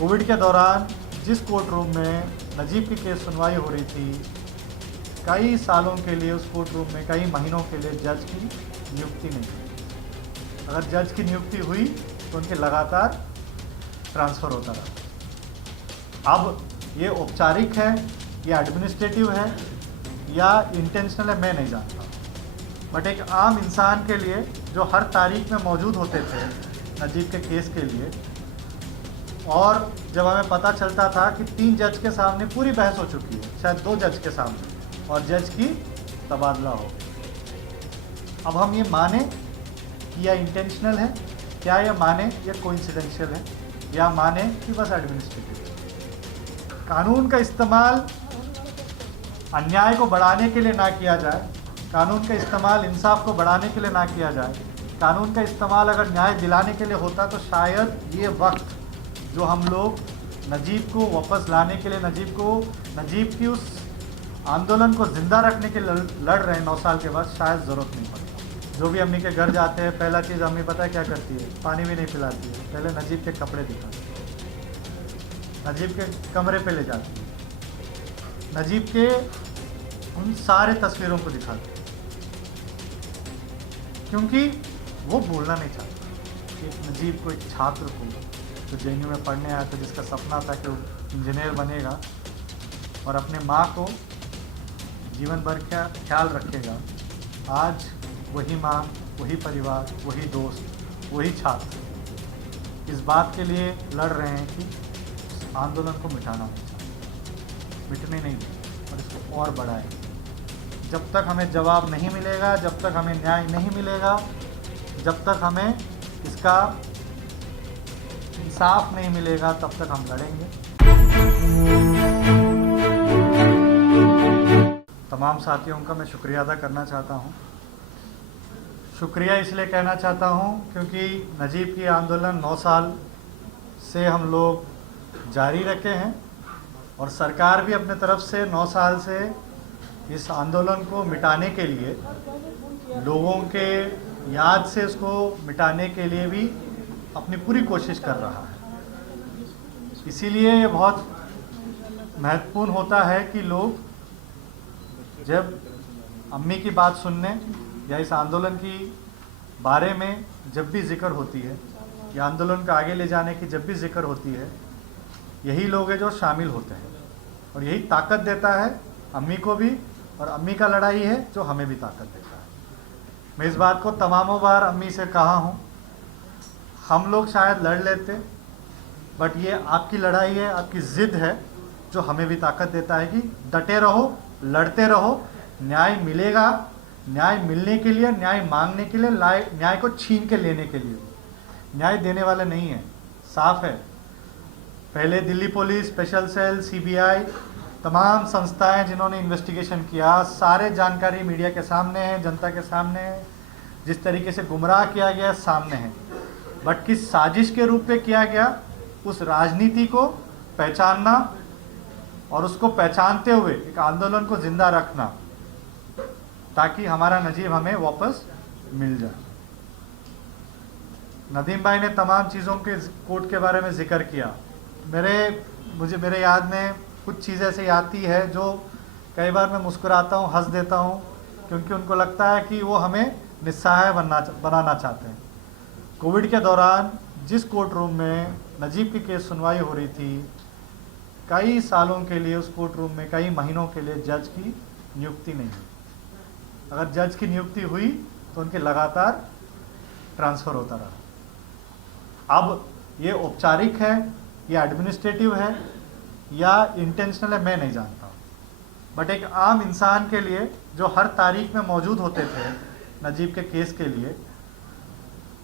Covid के दौरान जिस कोर्ट रूम में नजीब की केस सुनवाई हो रही थी, कई सालों के लिए उस कोर्ट रूम में कई महीनों के लिए जज की नियुक्ति नहीं हुई। अगर जज की नियुक्ति हुई तो उनके लगातार ट्रांसफ़र होता रहा। अब ये औपचारिक है या एडमिनिस्ट्रेटिव है या इंटेंशनल है, मैं नहीं जानता। बट एक आम इंसान के लिए जो हर तारीख में मौजूद होते थे नजीब के केस के लिए, और जब हमें पता चलता था कि 3 जज के सामने पूरी बहस हो चुकी है, शायद 2 जज के सामने, और जज की तबादला हो गई। अब हम ये माने कि यह इंटेंशनल है, क्या यह माने यह कोइंसिडेंशियल है, या माने कि बस एडमिनिस्ट्रेटिव है। कानून का इस्तेमाल अन्याय को बढ़ाने के लिए ना किया जाए, कानून का इस्तेमाल इंसाफ को बढ़ाने के लिए ना किया जाए, कानून का इस्तेमाल अगर न्याय दिलाने के लिए होता तो शायद ये वक्त जो हम लोग नजीब को वापस लाने के लिए, नजीब की उस आंदोलन को ज़िंदा रखने के लिए लड़ रहे हैं 9 साल के बाद, शायद ज़रूरत नहीं पड़ती। जो भी अम्मी के घर जाते हैं, पहला चीज़ अम्मी पता है क्या करती है? पानी भी नहीं पिलाती है, पहले नजीब के कपड़े दिखाती है, नजीब के कमरे पे ले जाती है, नजीब के उन सारे तस्वीरों को दिखाती है, क्योंकि वो भूलना नहीं चाहता कि एक नजीब को, एक छात्र को जो जेएनयू में पढ़ने आया था, जिसका सपना था कि वो इंजीनियर बनेगा और अपने माँ को जीवन भर का ख्याल रखेगा, आज वही माँ, वही परिवार, वही दोस्त, वही छात्र इस बात के लिए लड़ रहे हैं कि इस आंदोलन को मिटाना नहीं चाहते, मिटने नहीं दें और इसको और बढ़ाएं। जब तक हमें जवाब नहीं मिलेगा, जब तक हमें न्याय नहीं मिलेगा, जब तक हमें इसका इंसाफ नहीं मिलेगा, तब तक हम लड़ेंगे। तमाम साथियों का मैं शुक्रिया अदा करना चाहता हूँ। शुक्रिया इसलिए कहना चाहता हूँ क्योंकि नजीब की आंदोलन 9 साल से हम लोग जारी रखे हैं और सरकार भी अपने तरफ से 9 साल से इस आंदोलन को मिटाने के लिए, लोगों के याद से इसको मिटाने के लिए भी अपनी पूरी कोशिश कर रहा है। इसीलिए ये बहुत महत्वपूर्ण होता है कि लोग जब अम्मी की बात सुनने या इस आंदोलन की बारे में जब भी जिक्र होती है, या आंदोलन को आगे ले जाने की जब भी जिक्र होती है, यही लोग हैं जो शामिल होते हैं और यही ताकत देता है अम्मी को भी, और अम्मी का लड़ाई है जो हमें भी ताकत देता है। मैं इस बात को तमामों बार अम्मी से कहा हूँ, हम लोग शायद लड़ लेते, बट ये आपकी लड़ाई है, आपकी ज़िद है जो हमें भी ताकत देता है कि डटे रहो, लड़ते रहो, न्याय मिलेगा। न्याय मिलने के लिए, न्याय मांगने के लिए, न्याय को छीन के लेने के लिए, न्याय देने वाले नहीं है, साफ है। पहले Delhi police, special cell, CBI, तमाम संस्थाएं जिन्होंने इन्वेस्टिगेशन किया, सारे जानकारी मीडिया के सामने है, जनता के सामने है, जिस तरीके से गुमराह किया गया सामने है। बट किस साजिश के रूप में किया गया, उस राजनीति को पहचानना और उसको पहचानते हुए एक आंदोलन को जिंदा रखना ताकि हमारा नजीब हमें वापस मिल जाए। नदीम भाई ने तमाम चीज़ों के कोर्ट के बारे में जिक्र किया। मेरे याद में कुछ चीज़ें ऐसी आती है जो कई बार मैं मुस्कुराता हूँ, हंस देता हूँ, क्योंकि उनको लगता है कि वो हमें निस्सहाय बनाना चाहते हैं। कोविड के दौरान जिस कोर्ट रूम में नजीब की केस सुनवाई हो रही थी, कई सालों के लिए उस कोर्ट रूम में कई महीनों के लिए जज की नियुक्ति नहीं हुई। अगर जज की नियुक्ति हुई तो उनके लगातार ट्रांसफ़र होता रहा। अब ये औपचारिक है या एडमिनिस्ट्रेटिव है या इंटेंशनल है, मैं नहीं जानता। बट एक आम इंसान के लिए जो हर तारीख में मौजूद होते थे नजीब के केस के लिए,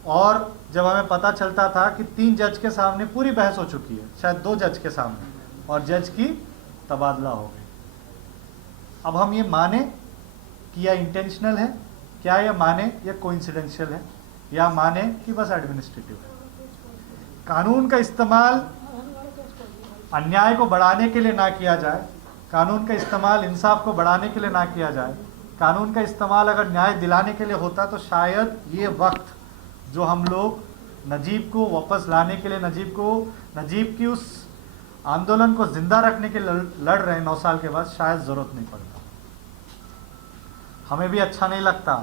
और जब हमें पता चलता था कि 3 जज के सामने पूरी बहस हो चुकी है, शायद 2 जज के सामने, और जज की तबादला हो गई। अब हम ये माने कि यह इंटेंशनल है, क्या यह माने यह कोइंसिडेंशियल है, या माने कि बस एडमिनिस्ट्रेटिव है। कानून का इस्तेमाल अन्याय को बढ़ाने के लिए ना किया जाए, कानून का इस्तेमाल इंसाफ को बढ़ाने के लिए ना किया जाए, कानून का इस्तेमाल अगर न्याय दिलाने के लिए होता तो शायद ये वक्त जो हम लोग नजीब को वापस लाने के लिए, नजीब की उस आंदोलन को जिंदा रखने के लिए लड़ रहे हैं 9 साल के बाद, शायद ज़रूरत नहीं पड़ता। हमें भी अच्छा नहीं लगता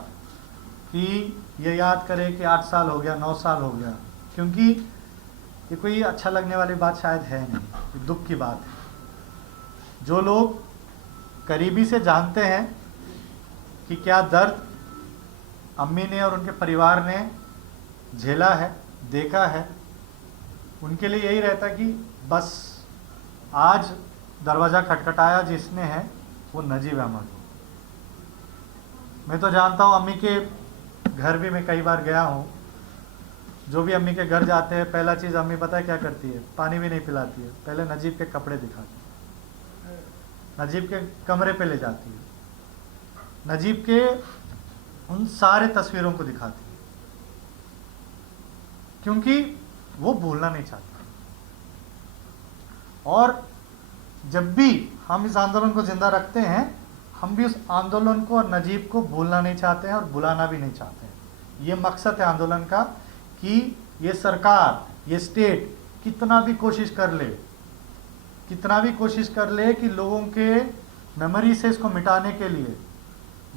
कि ये याद करें कि 8 साल हो गया, 9 साल हो गया, क्योंकि ये कोई अच्छा लगने वाली बात शायद है नहीं, ये दुख की बात है। जो लोग करीबी से जानते हैं कि क्या दर्द अम्मी ने और उनके परिवार ने झेला है, देखा है, उनके लिए यही रहता कि बस आज दरवाज़ा खटखटाया जिसने है वो नजीब अहमद हो। मैं तो जानता हूँ, अम्मी के घर भी मैं कई बार गया हूँ। जो भी अम्मी के घर जाते हैं, पहला चीज़ अम्मी पता है क्या करती है? पानी भी नहीं पिलाती है, पहले नजीब के कपड़े दिखाती है, नजीब के कमरे पे ले जाती है, नजीब के उन सारे तस्वीरों को दिखाती है, क्योंकि वो भूलना नहीं चाहती। और जब भी हम इस आंदोलन को जिंदा रखते हैं, हम भी उस आंदोलन को और नजीब को भूलना नहीं चाहते हैं और बुलाना भी नहीं चाहते हैं। ये मकसद है आंदोलन का कि ये सरकार, ये स्टेट कितना भी कोशिश कर ले कि लोगों के मेमोरी से इसको मिटाने के लिए,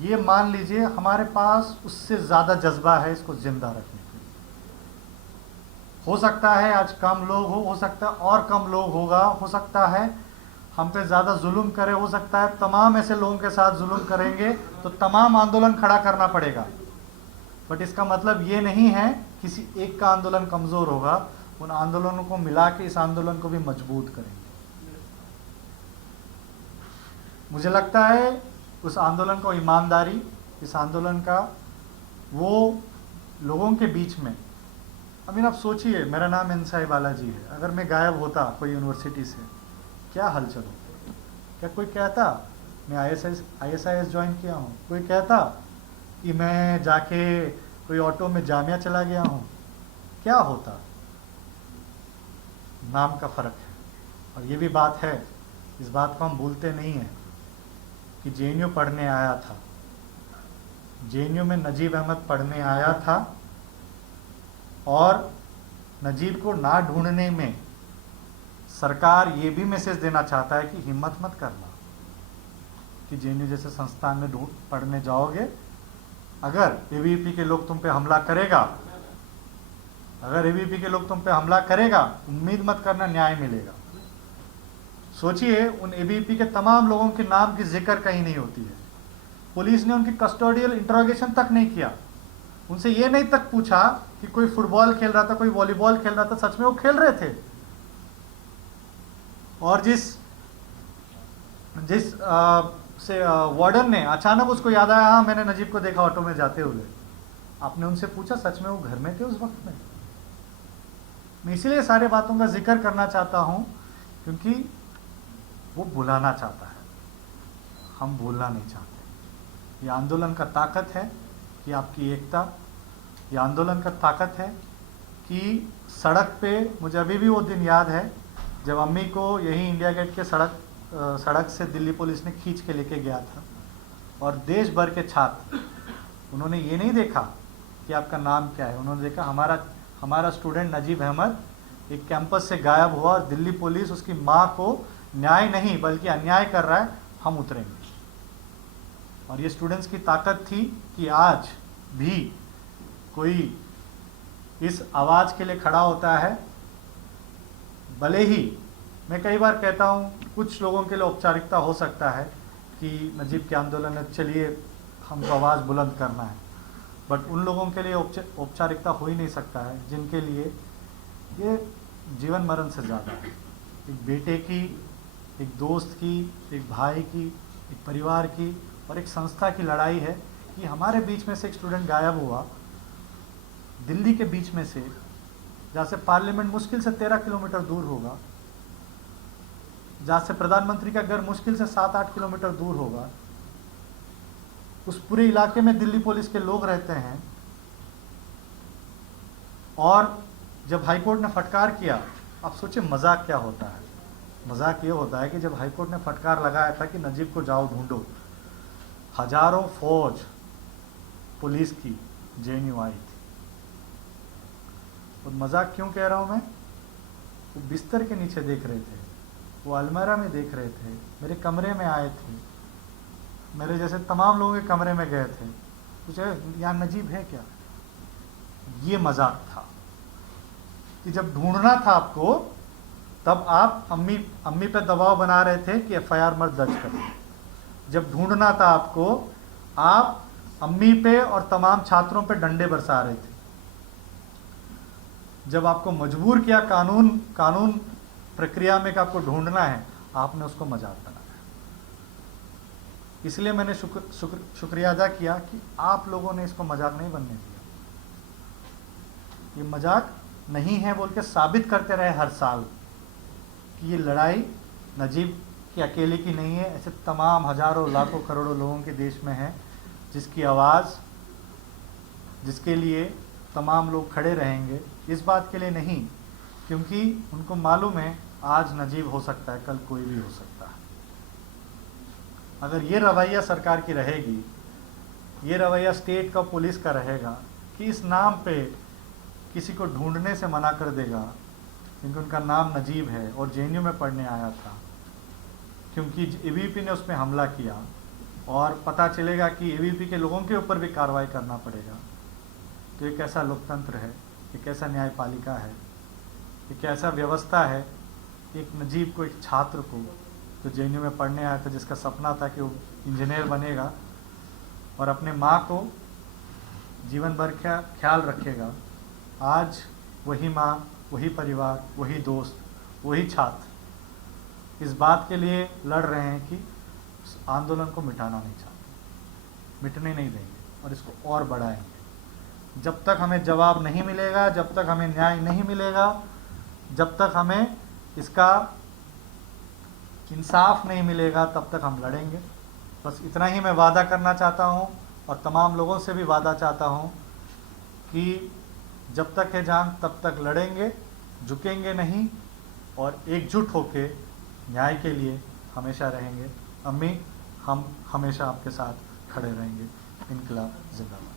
ये मान लीजिए हमारे पास उससे ज़्यादा जज्बा है इसको जिंदा रखने के लिए। हो सकता है आज कम लोग हो सकता है और कम लोग होगा, हो सकता है हम पे ज़्यादा जुल्म करे, हो सकता है तमाम ऐसे लोगों के साथ जुल्म करेंगे तो तमाम आंदोलन खड़ा करना पड़ेगा। बट इसका मतलब ये नहीं है किसी एक का आंदोलन कमज़ोर होगा, उन आंदोलनों को मिला के इस आंदोलन को भी मजबूत करेंगे। मुझे लगता है उस आंदोलन को ईमानदारी, इस आंदोलन का वो लोगों के बीच में, अमीन आप सोचिए, मेरा नाम एनसाई बालाजी है, अगर मैं गायब होता कोई यूनिवर्सिटी से, क्या हलचल होती? क्या कोई कहता मैं ISIS ज्वाइन किया हूँ? कोई कहता कि मैं जाके कोई ऑटो में जामिया चला गया हूँ? क्या होता? नाम का फ़र्क है। और ये भी बात है, इस बात को हम भूलते नहीं हैं कि JNU पढ़ने आया था, JNU में नजीब अहमद पढ़ने आया था, और नजीब को ना ढूंढने में सरकार ये भी मैसेज देना चाहता है कि हिम्मत मत करना कि JNU जैसे संस्थान में पढ़ने जाओगे, अगर ABVP के लोग तुम पे हमला करेगा, उम्मीद मत करना न्याय मिलेगा। सोचिए, उन ABVP के तमाम लोगों के नाम की जिक्र कहीं नहीं होती है। पुलिस ने उनकी कस्टोडियल इंटरोगेशन तक नहीं किया, उनसे ये नहीं तक पूछा कि कोई फुटबॉल खेल रहा था, कोई वॉलीबॉल खेल रहा था, सच में वो खेल रहे थे। और जिस वार्डन ने अचानक उसको याद आया, हाँ मैंने नजीब को देखा ऑटो में जाते हुए, आपने उनसे पूछा सच में वो घर में थे उस वक्त में? मैं इसीलिए सारे बातों का जिक्र करना चाहता हूँ, क्योंकि वो बुलाना चाहता है, हम भूलना नहीं चाहते। ये आंदोलन का ताकत है कि आपकी एकता, ये आंदोलन का ताकत है कि सड़क पे, मुझे अभी भी वो दिन याद है जब अम्मी को यही इंडिया गेट के सड़क से दिल्ली पुलिस ने खींच के लेके गया था, और देश भर के छात्र, उन्होंने ये नहीं देखा कि आपका नाम क्या है, उन्होंने देखा हमारा स्टूडेंट नजीब अहमद एक कैंपस से गायब हुआ और दिल्ली पुलिस उसकी माँ को न्याय नहीं बल्कि अन्याय कर रहा है, हम उतरेंगे। और ये स्टूडेंट्स की ताकत थी कि आज भी कोई इस आवाज़ के लिए खड़ा होता है। भले ही मैं कई बार कहता हूँ कुछ लोगों के लिए औपचारिकता हो सकता है कि नजीब के आंदोलन में चलिए हमको आवाज़ बुलंद करना है, बट उन लोगों के लिए औपचारिकता हो ही नहीं सकता है जिनके लिए ये जीवन मरण से ज़्यादा है। एक बेटे की, एक दोस्त की, एक भाई की, एक परिवार की और एक संस्था की लड़ाई है कि हमारे बीच में से एक स्टूडेंट गायब हुआ, दिल्ली के बीच में से, जहाँ से पार्लियामेंट मुश्किल से 13 किलोमीटर दूर होगा, जहाँ से प्रधानमंत्री का घर मुश्किल से 7-8 किलोमीटर दूर होगा, उस पूरे इलाके में दिल्ली पुलिस के लोग रहते हैं। और जब हाईकोर्ट ने फटकार किया, आप सोचिए मजाक क्या होता है। मजाक ये होता है कि जब हाईकोर्ट ने फटकार लगाया था कि नजीब को जाओ ढूंढो, हजारों फौज पुलिस की JNU आई थी और मजाक क्यों कह रहा हूँ मैं? वो बिस्तर के नीचे देख रहे थे, वो अलमारा में देख रहे थे, मेरे कमरे में आए थे, मेरे जैसे तमाम लोगों के कमरे में गए थे, पूछे यहाँ नजीब है क्या? ये मजाक था कि जब ढूंढना था आपको तब आप अम्मी पे दबाव बना रहे थे कि एफआईआर मत दर्ज करो। जब ढूंढना था आपको, आप अम्मी पे और तमाम छात्रों पे डंडे बरसा रहे थे। जब आपको मजबूर किया कानून प्रक्रिया में कि आपको ढूंढना है, आपने उसको मजाक बनाया। इसलिए मैंने शुक्रिया अदा किया कि आप लोगों ने इसको मजाक नहीं बनने दिया। ये मजाक नहीं है बोल के साबित करते रहे हर साल कि ये लड़ाई नजीब की अकेले की नहीं है, ऐसे तमाम हजारों लाखों करोड़ों लोगों के देश में है जिसकी आवाज़, जिसके लिए तमाम लोग खड़े रहेंगे। इस बात के लिए नहीं क्योंकि उनको मालूम है आज नजीब हो सकता है, कल कोई भी हो सकता है। अगर ये रवैया सरकार की रहेगी, ये रवैया स्टेट का पुलिस का रहेगा कि इस नाम पे किसी को ढूंढने से मना कर देगा क्योंकि उनका नाम नजीब है और जेएनयू में पढ़ने आया था, क्योंकि एबीवीपी ने उस पर हमला किया और पता चलेगा कि एबीवीपी के लोगों के ऊपर भी कार्रवाई करना पड़ेगा, तो एक ऐसा लोकतंत्र है, एक ऐसा न्यायपालिका है, एक ऐसा व्यवस्था है। एक नजीब को, एक छात्र को जो जेएनयू में पढ़ने आया था, जिसका सपना था कि वो इंजीनियर बनेगा और अपने माँ को जीवन भर ख्याल रखेगा, आज वही माँ, वही परिवार, वही दोस्त, वही छात्र इस बात के लिए लड़ रहे हैं कि इस आंदोलन को मिटाना नहीं चाहते, मिटने नहीं देंगे और इसको और बढ़ाएंगे। जब तक हमें जवाब नहीं मिलेगा, जब तक हमें न्याय नहीं मिलेगा, जब तक हमें इसका इंसाफ नहीं मिलेगा, तब तक हम लड़ेंगे। बस इतना ही मैं वादा करना चाहता हूँ और तमाम लोगों से भी वादा चाहता हूँ कि जब तक है जान तब तक लड़ेंगे, झुकेंगे नहीं और एकजुट होके न्याय के लिए हमेशा रहेंगे। अम्मी, हम हमेशा आपके साथ खड़े रहेंगे। इनकलाब जिंदाबाद।